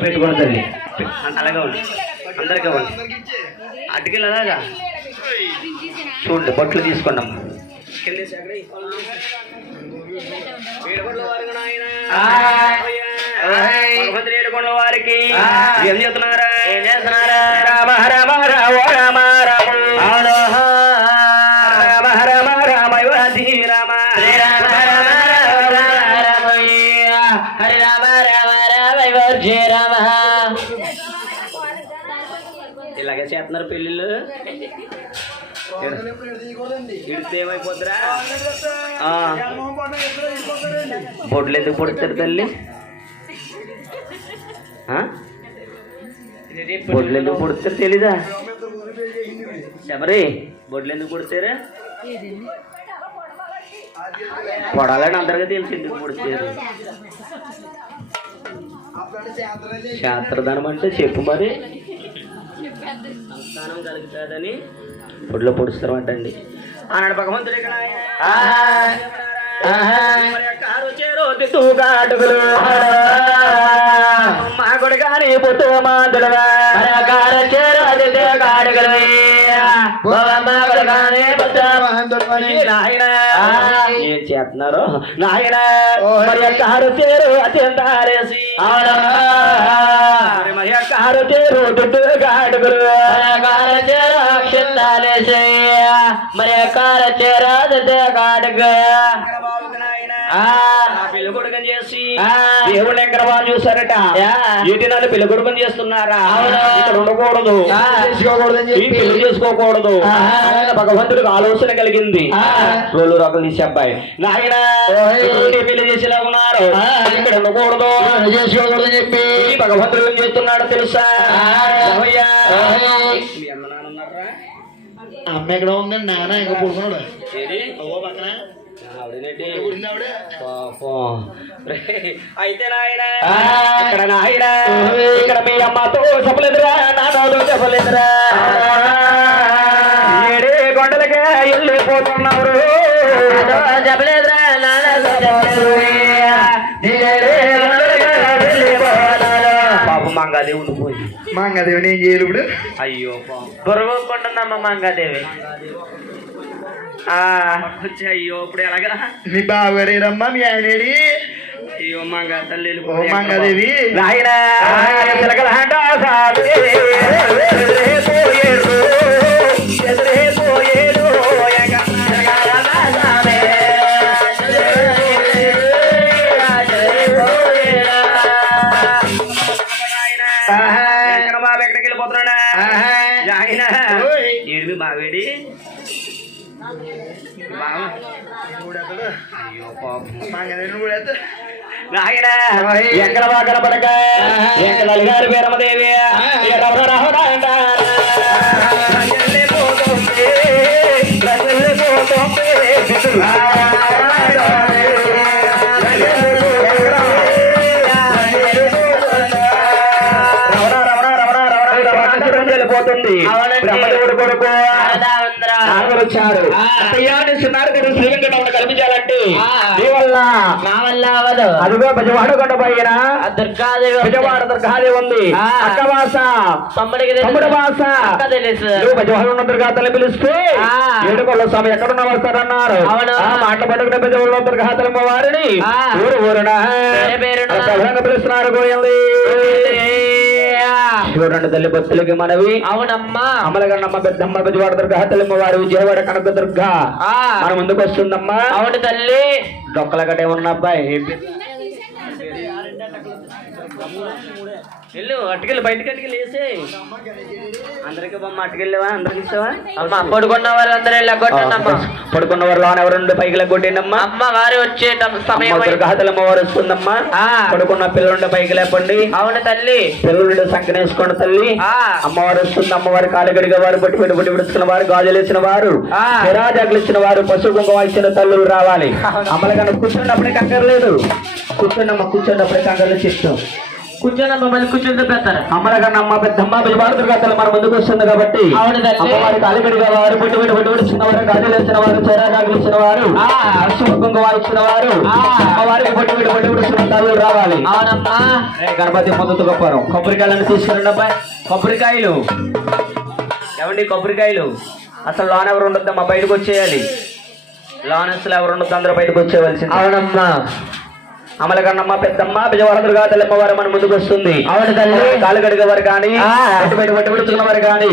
పెట్టుకోండి తల్లి. అలాగే ఉంది అందరికీ ఇవ్వండి అటుకెళ్ళి అలాగా చూడండి బట్టలు తీసుకోండి అమ్మా. కిందేసి అక్కడ ఈ కాలు తీసి. ఏడుకొండల వారికి ఏడుకొండల వారికి ఏం చేస్తున్నారా? జయ రామ. ఇలాగే చేస్తున్నారు పెళ్ళిళ్ళు. ఇడితే ఏమైపోతురా? బొడ్లు ఎందుకు పొడుతారు తల్లి? ఆ? బొడ్లు ఎందుకు పొడుతారు తెలీదా? శబరి బొడ్లు ఎందుకు పొడుతారు పొడాలని అందరికీ తెలిసి ఎందుకు పొడుతారు శాస్త్రధనం అంటే చెప్పు మరి సంతానం కలుగుతుందని పొడిలో పొడుస్తామంటండి ఆనాడు భగవంతుడు ఇక్కడ. మా కొడుకాని పుట్టు మాదులుగా. మరి యొక్క అరుచేరు తిట్టుగాడుగులు. ఓ మా కొడుకాని పుట్టు మాదులుగా. నాయనా, ఏం చేస్తున్నారు? నాయన మరి యొక్క అరుచేరు అత్యంతారేసి. మరి మరి యొక్క అరుచేరు తిట్టుగాడుగులు. మరి కార చేరాదు కాడుగా పెళ్ళి కొడుకని చేసి దేవుడు ఎక్కడ వాళ్ళు చూసారట ఏంటి నన్ను పెళ్ళి కొడుకని చేస్తున్నారా ఇక్కడ ఉండకూడదు. ఈ పెళ్ళి చేసుకోకూడదు. భగవంతుడికి ఆలోచన కలిగింది. రోలు రకలు తీసే అబ్బాయి. నాయన పెళ్ళి చేసేలా ఉన్నారు? ఇక్కడ ఉండకూడదు. చేసుకోకూడదు చెప్పి. భగవంతుడు ఏం చేస్తున్నాడు తెలుసా? అమ్మ నాన్న ఉన్నారా? అమ్మ ఎక్కడ ఉందండి? నాన్న ఇంకా పడుకున్నాడు? ఏది? ఓ పక్కన. అయితే నాయన. ఇక్కడ నాయన. ఇక్కడ మీ అమ్మతో చెప్పలేదురా నాన్నతో చెప్పలేదురా. ఏడే కొండలకే వెళ్ళిపోతున్నారు చెప్పలేదురా నాన్నతో పాపం మంగాదేవి ఉండిపోయి మంగదేవి నేను చేయరు ఇప్పుడు? అయ్యో దొరకొంటుందమ్మ మంగాదేవి. అయ్యో ఇప్పుడు ఎలాగా? మీ బావగారేరమ్మా మీ ఆయనేడి? అయ్యో మంగ తల్లి ఓ మంగదేవి. పోయేడు బాబు ఎక్కడికి వెళ్ళిపోతున్నాడా? ఆయన ఓయ్. ఏడు ఎక్కడ బాగా కనపడక ఎక్కడ అలిగారు పేరమదేవి రమణ, రమణ, రమణ, రమణ, రమణ, వెళ్ళిపోతుంది బ్రహ్మదేవుడు కొడుకు వచ్చారు నీ వల్ల. నా వల్ల అవదు అదిగో బజవాడ కొండ పైన దుర్గాదేవి బజవాడ దుర్గాదేవి ఉంది. అక్క భాష తమ్ముడికి. తమ్ముడు భాష నువ్వు బజవాడ ఉన్న పిలిస్తే. ఏడుకొల్ల స్వామి ఎక్కడున్నా వస్తారన్నారు. ఆ మాట పట్టుకునే బజవాడలో దుర్గాతలమ్మ వారిని. ఊరు ఊరున. పిలుస్తున్నారు చూడండి తల్లి భక్తులకి మనవి. అవునమ్మా. అమలగన్నమ్మ పెద్దమ్మ బజవాడ దుర్గాతలమ్మ వారు విజయవాడ కనక దుర్గా. ఆ. మన ముందుకు వస్తుందమ్మా. అవును తల్లి. డొక్కల కట్టే ఉన్న అబ్బాయి? వెళ్ళు అటుకెళ్ళి బయటకి అటుకెళ్ళి వేసే. అందరికి బొమ్మ అటుకెళ్ళావా? అందరికి ఇస్తావా? అమ్మ పడుకున్న వాళ్ళందరూ ఇలా కొట్టండమ్మా పడుకున్న వారు లోన ఎవరు పైకి కొట్టిండమ్మా అమ్మ వారు వచ్చే సమయం. దుర్గాతలమ్మ వారు వస్తుందమ్మా. పడుకున్న పిల్లలుండి పైకి లేపండి. అవును తల్లి. పిల్లలుండి సంకనేసుకోండి తల్లి. అమ్మవారు వస్తుంది అమ్మవారి కాలుగడిగా వారు బట్టి పెట్టి బట్టి విడుచుకున్న వారు గాజులు ఇచ్చిన వారు. విరాజాకులు ఇచ్చిన వారు పశు కుంకుమ ఇచ్చిన తల్లులు రావాలి. అమ్మలకన్నా కూర్చోండి అప్పుడే కంకర లేదు. కూర్చోండి అమ్మ కూర్చోండి అప్పుడే కంకర్లు చెప్తాం. కూర్చోనమ్మా మళ్ళీ కూర్చొని పెడతారు అమ్మ పెద్దమ్మ మన ముందుకు వస్తుంది కాబట్టి వారు పుట్టి పుట్టి పుట్టి పుట్టి ఇచ్చిన వారు గాజులు ఇచ్చిన వారు చీరాగాలు ఇచ్చిన వారు కుంకుమ ఇచ్చిన వారు అమ్మవారికి పుట్టి పుట్టి పుట్టి పుట్టి సుమంతాలు రావాలి. అవునమ్మా. గణపతి మొదటి గొప్పరం కొబ్బరికాయలను తీసుకురండి అబ్బాయి. కొబ్బరికాయలు. ఏమండి కొబ్బరికాయలు? అసలు లోన్ ఎవరు ఉండొద్దమ్మా? బయటకు వచ్చేయాలి. లోన్ అసలు ఎవరు ఉండొద్దు? అందరూ బయటకు వచ్చేవలసింది అవునమ్మా. అమల కన్నమ్మ పెద్దమ్మ విజయవాడదురుగా తెల్లమ్మ వారు మన ముందుకు వస్తుంది అవును తల్లి. కాలు కడిగే వారు కానీ ఆ. పట్టు బయట పట్టు పెడుతున్న వారు కానీ